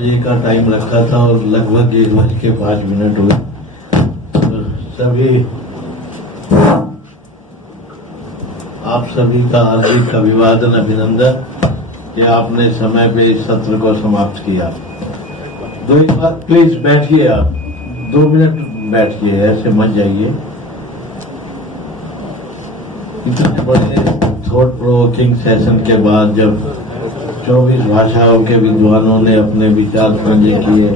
बजे का टाइम रखा था और लगभग 1:05 हुए। तो सभी आप सभी का हार्दिक अभिवादन, अभिनंदन कि आपने समय पे इस सत्र को समाप्त किया। प्लीज बैठिए, आप 2 मिनट बैठिए, ऐसे मत जाइए। इतने बड़े थॉट प्रोवोकिंग सेशन के बाद जब 24 भाषाओं के विद्वानों ने अपने विचार साझे किए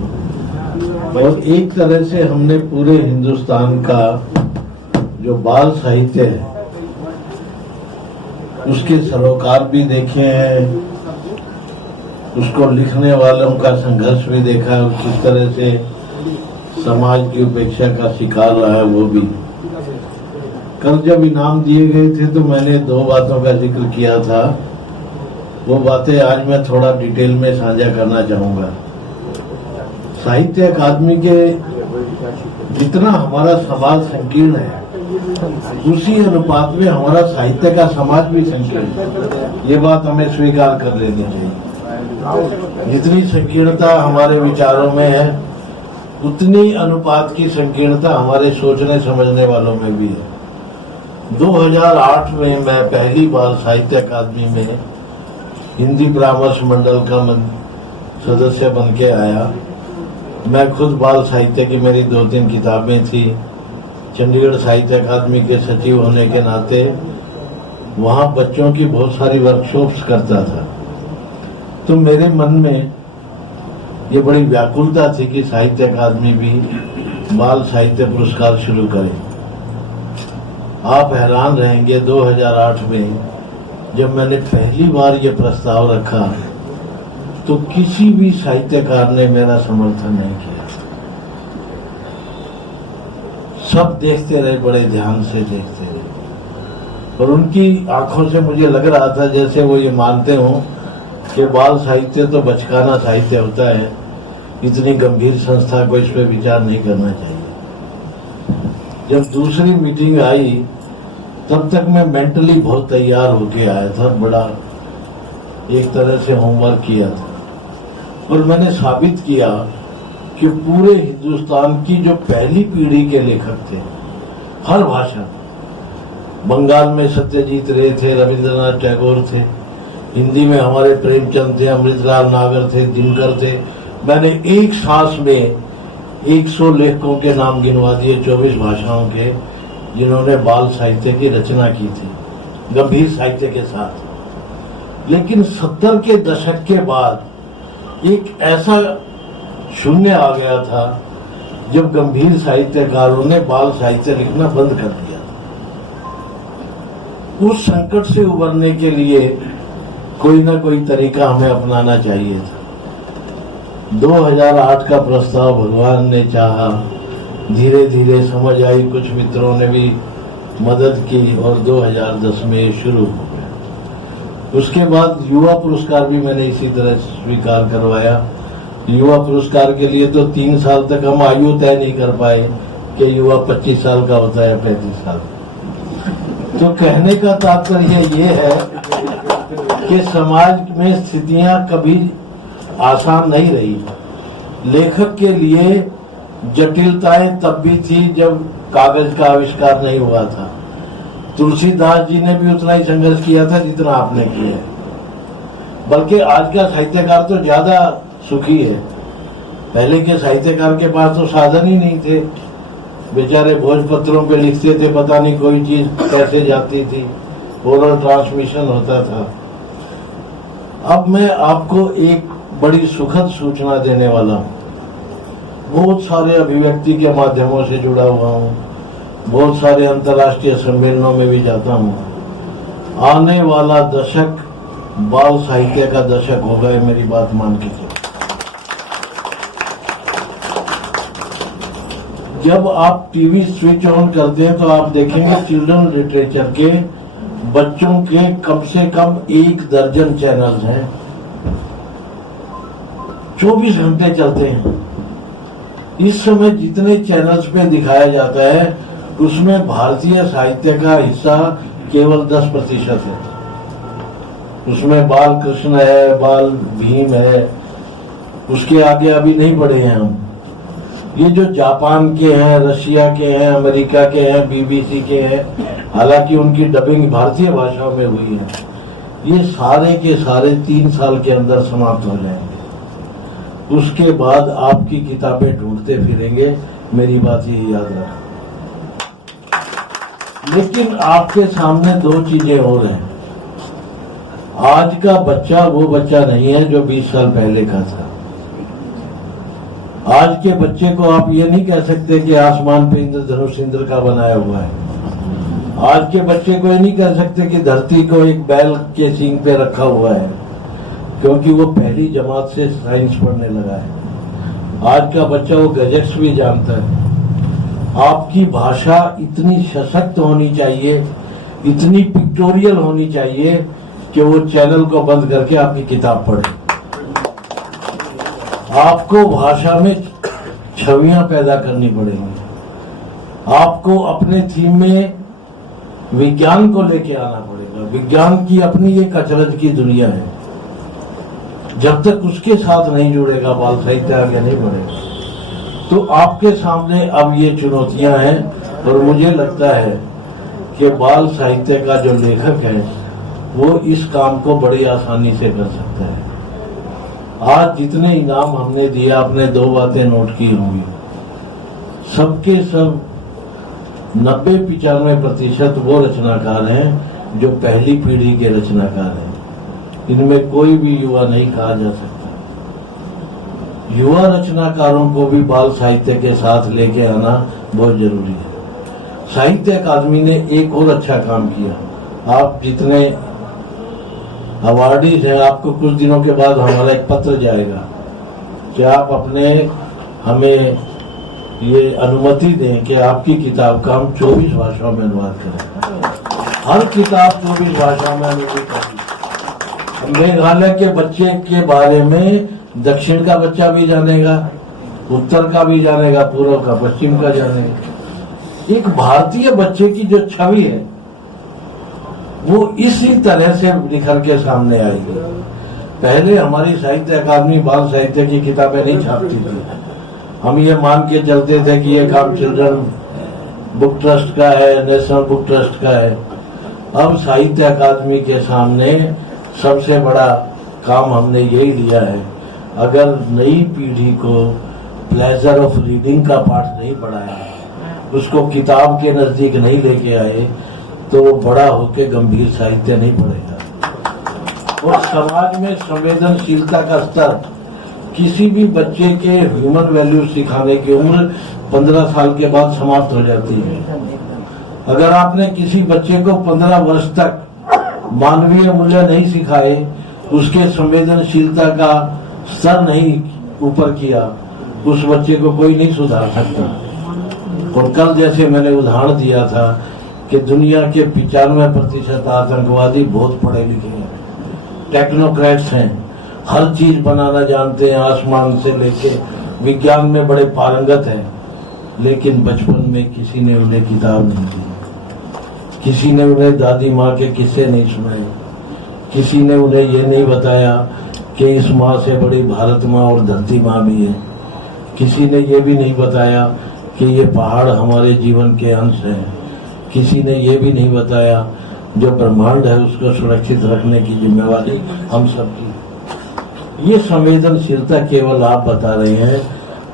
और एक तरह से हमने पूरे हिंदुस्तान का जो बाल साहित्य है उसके सरोकार भी देखे हैं, उसको लिखने वालों का संघर्ष भी देखा है, किस तरह से समाज की उपेक्षा का शिकार रहा है वो भी। कल जब इनाम दिए गए थे तो मैंने 2 बातों का जिक्र किया था, वो बातें आज मैं थोड़ा डिटेल में साझा करना चाहूंगा। साहित्य अकादमी के जितना हमारा समाज संकीर्ण है उसी अनुपात में हमारा साहित्य का समाज भी संकीर्ण है, ये बात हमें स्वीकार कर लेनी चाहिए। जितनी संकीर्णता हमारे विचारों में है उतनी अनुपात की संकीर्णता हमारे सोचने समझने वालों में भी है। 2008 में मैं पहली बार साहित्य अकादमी में हिंदी परामर्श मंडल का सदस्य बन के आया। मैं खुद बाल साहित्य की मेरी 2-3 किताबें थी। चंडीगढ़ साहित्य अकादमी के सचिव होने के नाते वहाँ बच्चों की बहुत सारी वर्कशॉप्स करता था, तो मेरे मन में ये बड़ी व्याकुलता थी कि साहित्य अकादमी भी बाल साहित्य पुरस्कार शुरू करे। आप हैरान रहेंगे, 2008 में जब मैंने पहली बार ये प्रस्ताव रखा तो किसी भी साहित्यकार ने मेरा समर्थन नहीं किया। सब देखते रहे, बड़े ध्यान से देखते रहे, और उनकी आंखों से मुझे लग रहा था जैसे वो ये मानते हों कि बाल साहित्य तो बचकाना साहित्य होता है, इतनी गंभीर संस्था को इस पर विचार नहीं करना चाहिए। जब दूसरी मीटिंग आई तब तक मैं मेंटली बहुत तैयार होके आया था, बड़ा एक तरह से होमवर्क किया था, और मैंने साबित किया कि पूरे हिंदुस्तान की जो पहली पीढ़ी के लेखक थे हर भाषा, बंगाल में सत्यजीत रे थे, रविंद्रनाथ टैगोर थे, हिंदी में हमारे प्रेमचंद थे, अमृतलाल नागर थे, दिनकर थे, मैंने एक सांस में 100 लेखकों के नाम गिनवा दिए 24 भाषाओं के, जिन्होंने बाल साहित्य की रचना की थी गंभीर साहित्य के साथ। लेकिन 70 के दशक के बाद एक ऐसा शून्य आ गया था जब गंभीर साहित्यकारों ने बाल साहित्य लिखना बंद कर दिया। उस संकट से उबरने के लिए कोई ना कोई तरीका हमें अपनाना चाहिए था। 2008 का प्रस्ताव भगवान ने चाहा, धीरे धीरे समझ आई, कुछ मित्रों ने भी मदद की और 2010 में शुरू हो गया। उसके बाद युवा पुरस्कार भी मैंने इसी तरह स्वीकार करवाया। युवा पुरस्कार के लिए तो 3 साल तक हम आयु तय नहीं कर पाए कि युवा 25 साल का होता है 35 साल। तो कहने का तात्पर्य ये है कि समाज में स्थितियां कभी आसान नहीं रही। लेखक के लिए जटिलताएं तब भी थी जब कागज का आविष्कार नहीं हुआ था। तुलसीदास जी ने भी उतना ही संघर्ष किया था जितना आपने किया है, बल्कि आज का साहित्यकार तो ज्यादा सुखी है। पहले के साहित्यकार के पास तो साधन ही नहीं थे, बेचारे भोजपत्रों पे लिखते थे, पता नहीं कोई चीज कैसे जाती थी, ओरल ट्रांसमिशन होता था। अब मैं आपको एक बड़ी सुखद सूचना देने वाला हूँ। बहुत सारे अभिव्यक्ति के माध्यमों से जुड़ा हुआ हूँ, बहुत सारे अंतर्राष्ट्रीय सम्मेलनों में भी जाता हूँ। आने वाला दशक बाल साहित्य का दशक होगा, मेरी बात मान के चलो। जब आप टीवी स्विच ऑन करते हैं तो आप देखेंगे चिल्ड्रन लिटरेचर के, बच्चों के कम से कम 1 दर्जन चैनल्स हैं, 24 घंटे चलते हैं। इस समय जितने चैनल्स पे दिखाया जाता है उसमें भारतीय साहित्य का हिस्सा केवल 10% है। उसमें बाल कृष्ण है, बाल भीम है, उसके आगे अभी नहीं बढ़े हैं हम। ये जो जापान के हैं, रशिया के हैं, अमेरिका के हैं, बीबीसी के हैं, हालांकि उनकी डबिंग भारतीय भाषा में हुई है, ये सारे के सारे 3 साल के अंदर समाप्त हो जाएंगे। उसके बाद आपकी किताबें ढूंढते फिरेंगे, मेरी बात ये याद रखना। लेकिन आपके सामने 2 चीजें और हैं। आज का बच्चा वो बच्चा नहीं है जो 20 साल पहले का था। आज के बच्चे को आप ये नहीं कह सकते कि आसमान पे इंद्रधनुष इंद्र का बनाया हुआ है। आज के बच्चे को ये नहीं कह सकते कि धरती को एक बैल के सींग पे रखा हुआ है, क्योंकि वो पहली जमात से साइंस पढ़ने लगा है। आज का बच्चा वो गजेट्स भी जानता है। आपकी भाषा इतनी सशक्त होनी चाहिए, इतनी पिक्टोरियल होनी चाहिए कि वो चैनल को बंद करके आपकी किताब पढ़े। आपको भाषा में छवियां पैदा करनी पड़ेंगी। आपको अपने थीम में विज्ञान को लेके आना पड़ेगा। विज्ञान की अपनी एक अचरज की दुनिया है। जब तक उसके साथ नहीं जुड़ेगा बाल साहित्य आगे नहीं बढ़ेगा। तो आपके सामने अब ये चुनौतियां हैं, और मुझे लगता है कि बाल साहित्य का जो लेखक है वो इस काम को बड़ी आसानी से कर सकता है। आज जितने इनाम हमने दिया, आपने 2 बातें नोट की होंगी। सबके सब 90-95% वो रचनाकार हैं जो पहली पीढ़ी के रचनाकार हैं। इनमें कोई भी युवा नहीं कहा जा सकता। युवा रचनाकारों को भी बाल साहित्य के साथ लेके आना बहुत जरूरी है। साहित्य अकादमी ने एक और अच्छा काम किया। आप जितने अवार्डीज हैं, आपको कुछ दिनों के बाद हमारा एक पत्र जाएगा कि आप अपने हमें ये अनुमति दें कि आपकी किताब का हम 24 भाषाओं में अनुवाद करें। हर किताब 24 भाषाओं में अनुवादित करें। मेघालय के बच्चे के बारे में दक्षिण का बच्चा भी जानेगा, उत्तर का भी जानेगा, पूर्व का, पश्चिम का जानेगा। एक भारतीय बच्चे की जो छवि है वो इसी तरह से निखर के सामने आएगी। पहले हमारी साहित्य अकादमी बाल साहित्य की किताबें नहीं छापती थी। हम ये मान के चलते थे कि ये काम चिल्ड्रन बुक ट्रस्ट का है, नेशनल बुक ट्रस्ट का है। अब साहित्य अकादमी के सामने सबसे बड़ा काम हमने यही लिया है। अगर नई पीढ़ी को प्लेजर ऑफ रीडिंग का पाठ नहीं पढ़ाया, उसको किताब के नजदीक नहीं लेके आए, तो वो बड़ा होकर गंभीर साहित्य नहीं पढ़ेगा। और समाज में संवेदनशीलता का स्तर, किसी भी बच्चे के ह्यूमन वैल्यू सिखाने की उम्र 15 साल के बाद समाप्त हो जाती है। अगर आपने किसी बच्चे को 15 वर्ष तक मानवीय मूल्य नहीं सिखाए, उसके संवेदनशीलता का स्तर नहीं ऊपर किया, उस बच्चे को कोई नहीं सुधार सकता। और कल जैसे मैंने उदाहरण दिया था कि दुनिया के 95% आतंकवादी बहुत पढ़े लिखे हैं, टेक्नोक्रेट्स हैं, हर चीज बनाना जानते हैं, आसमान से लेके विज्ञान में बड़े पारंगत हैं, लेकिन बचपन में किसी ने उन्हें किताब नहीं दी, किसी ने उन्हें दादी माँ के किस्से नहीं सुनाए, किसी ने उन्हें ये नहीं बताया कि इस माँ से बड़ी भारत माँ और धरती माँ भी है, किसी ने ये भी नहीं बताया कि ये पहाड़ हमारे जीवन के अंश हैं, किसी ने ये भी नहीं बताया जो ब्रह्मांड है उसको सुरक्षित रखने की जिम्मेवारी हम सब की। ये संवेदनशीलता केवल आप बता रहे हैं,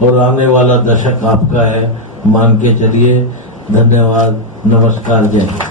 और आने वाला दशक आपका है, मान के चलिए। धन्यवाद, नमस्कार, जय हिंद।